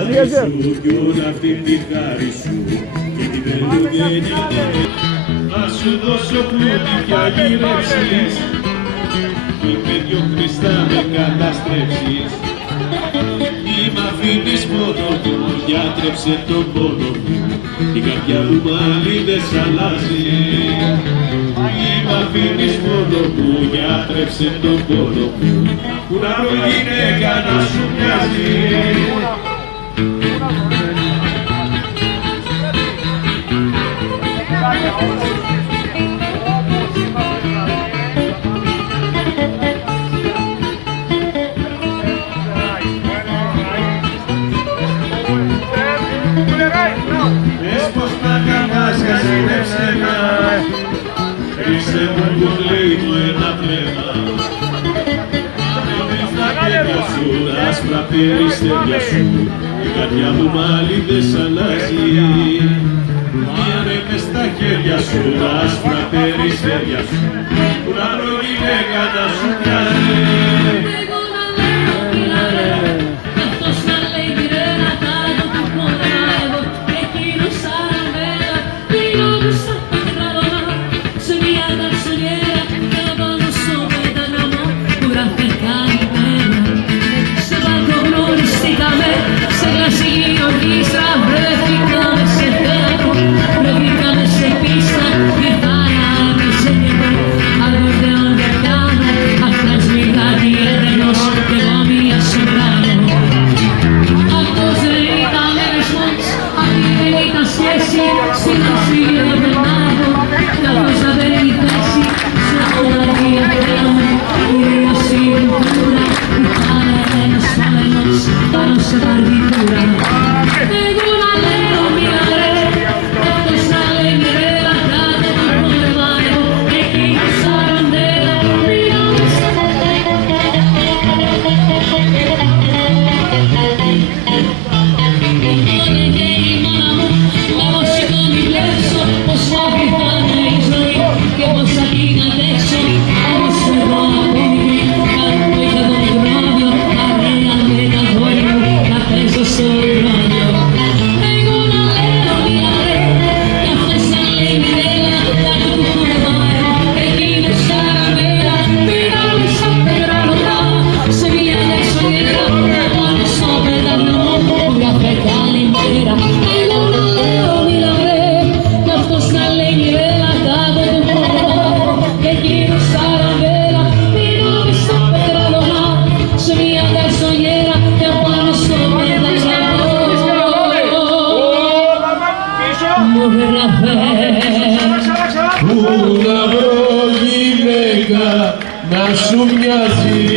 Ελιέζερ. Ελιέζερ. Να σου δώσω πλούτη για γυρέψεις και με δυο Χριστά με καταστρέψεις. Μη μ' αφήνεις μόνο μου, γιατρέψε τον πόνο μου, η καρδιά μου πάλι δεν σ' αλλάζει. Μη μ' αφήνεις μόνο μου, γιατρέψε τον πόνο μου, που να βρω γυναίκα να σου μοιάζει. Πες πως να καμάσια συνέψε να ρίξε μου που λέει μου ένα βλέμμα. Ανέβεις τα χέρια σου, άσπρα περιστέρια σου, η καρδιά μου πάλι δεν σ' αλλάζει. Ανέβεις τα χέρια σου, άσπρα περιστέρια σου, που να βρω γυναίκα να σου μοιάζει. Πού να βρω γυναίκα να σου μοιάζει.